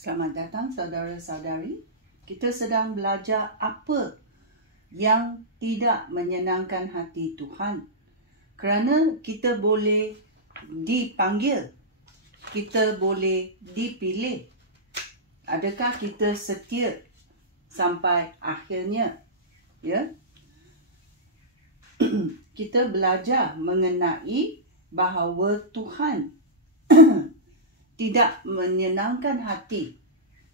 Selamat datang saudara-saudari. Kita sedang belajar apa yang tidak menyenangkan hati Tuhan. Kerana kita boleh dipanggil, kita boleh dipilih. Adakah kita setia sampai akhirnya? Ya. Kita belajar mengenai bahawa Tuhan tidak menyenangkan hati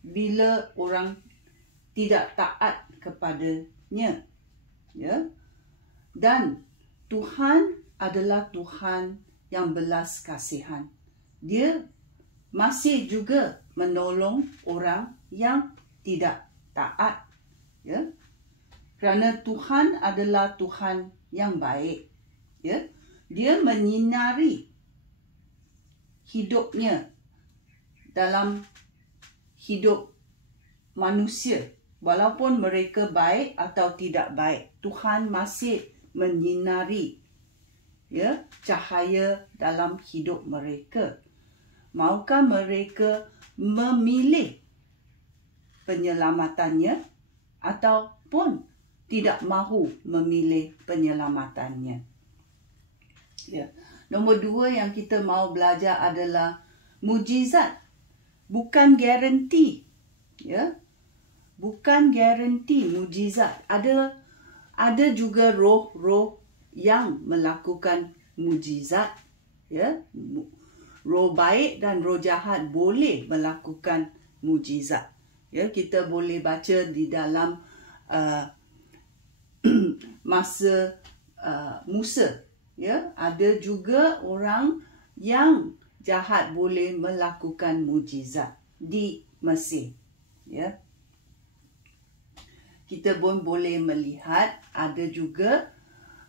bila orang tidak taat kepadanya. Ya. Dan Tuhan adalah Tuhan yang belas kasihan. Dia masih juga menolong orang yang tidak taat. Ya. Kerana Tuhan adalah Tuhan yang baik. Ya. Dia menyinari hidupnya dalam hidup manusia. Walaupun mereka baik atau tidak baik, Tuhan masih menyinari cahaya dalam hidup mereka. Maukah mereka memilih penyelamatannya ataupun tidak mahu memilih penyelamatannya? Ya. Nombor 2 yang kita mau belajar adalah mujizat. Bukan garanti. Ya. Bukan garanti mujizat. Ada juga roh-roh yang melakukan mujizat. Ya. Roh baik dan roh jahat boleh melakukan mujizat. Ya, kita boleh baca di dalam masa Musa. Ya, ada juga orang yang jahat boleh melakukan mujizat di Mesir. Ya. Kita pun boleh melihat ada juga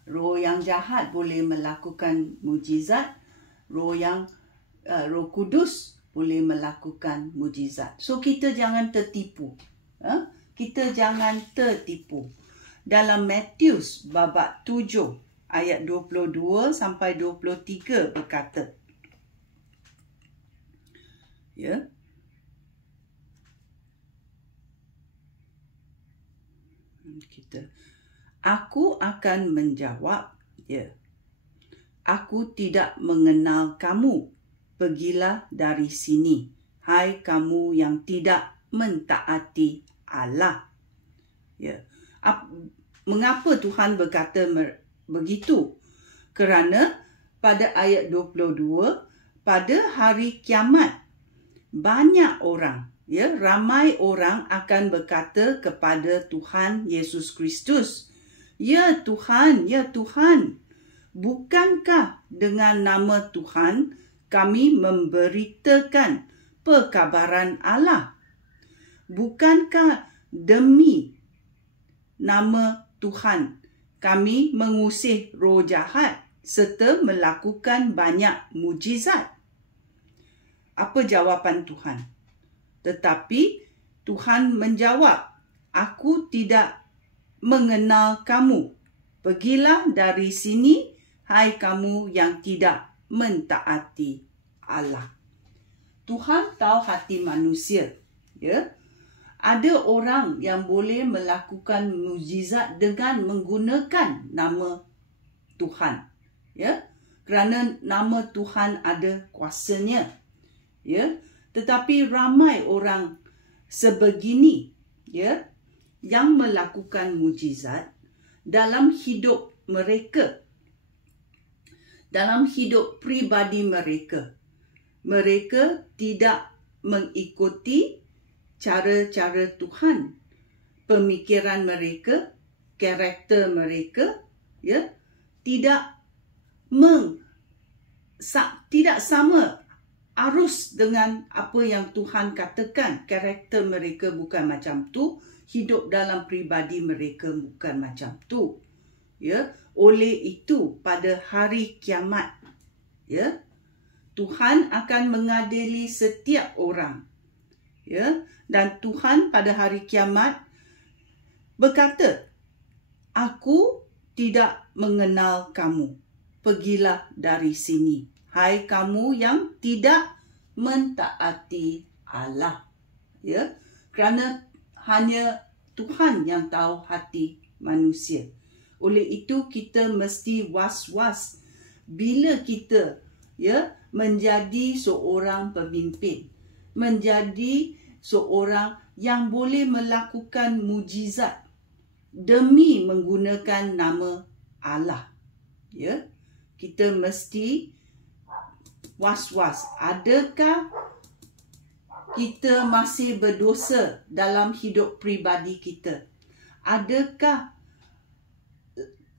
roh yang jahat boleh melakukan mujizat, roh kudus boleh melakukan mujizat. So kita jangan tertipu. Kita jangan tertipu. Dalam Matius babak 7 ayat 22 sampai 23 berkata, ya. Aku akan menjawab, ya. Aku tidak mengenal kamu. Pergilah dari sini, hai kamu yang tidak mentaati Allah. Ya. Mengapa Tuhan berkata begitu? Kerana pada ayat 22, pada hari kiamat, banyak orang, ya, ramai orang akan berkata kepada Tuhan Yesus Kristus, "Ya Tuhan, ya Tuhan, bukankah dengan nama Tuhan kami memberitakan perkabaran Allah? Bukankah demi nama Tuhan kami mengusir roh jahat serta melakukan banyak mujizat?" Apa jawapan Tuhan? Tetapi Tuhan menjawab, "Aku tidak mengenal kamu. Pergilah dari sini, hai kamu yang tidak mentaati Allah." Tuhan tahu hati manusia. Ya. Ada orang yang boleh melakukan mujizat dengan menggunakan nama Tuhan. Ya. Kerana nama Tuhan ada kuasanya. Ya. Tetapi ramai orang sebegini, ya, yang melakukan mujizat dalam hidup mereka. Dalam hidup pribadi mereka. Mereka tidak mengikuti cara-cara Tuhan. Pemikiran mereka, karakter mereka, ya, tidak sama arus dengan apa yang Tuhan katakan. Karakter mereka bukan macam tu, hidup dalam pribadi mereka bukan macam tu. Ya, oleh itu pada hari kiamat, ya, Tuhan akan mengadili setiap orang. Ya, dan Tuhan pada hari kiamat berkata, "Aku tidak mengenal kamu. Pergilah dari sini, hai kamu yang tidak mentaati Allah." ya, kerana hanya Tuhan yang tahu hati manusia. Oleh itu kita mesti was-was bila kita menjadi seorang pemimpin, menjadi seorang yang boleh melakukan mujizat demi menggunakan nama Allah. Ya, kita mesti was-was. Adakah kita masih berdosa dalam hidup peribadi kita? Adakah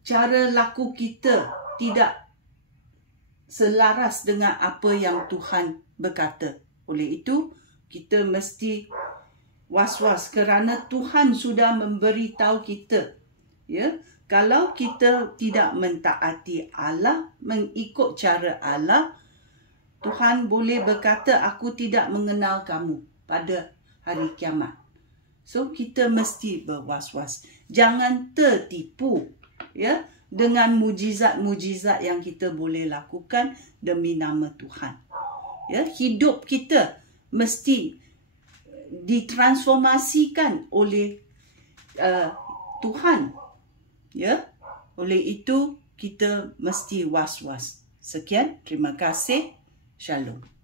cara laku kita tidak selaras dengan apa yang Tuhan berkata? Oleh itu, kita mesti was-was kerana Tuhan sudah memberitahu kita, ya, kalau kita tidak mentaati Allah, mengikut cara Allah, Tuhan boleh berkata, aku tidak mengenal kamu pada hari kiamat. So, kita mesti berwas-was. Jangan tertipu, ya, dengan mujizat-mujizat yang kita boleh lakukan demi nama Tuhan. Ya, hidup kita mesti ditransformasikan oleh Tuhan. Ya, oleh itu kita mesti was-was. Sekian, terima kasih. Shalom.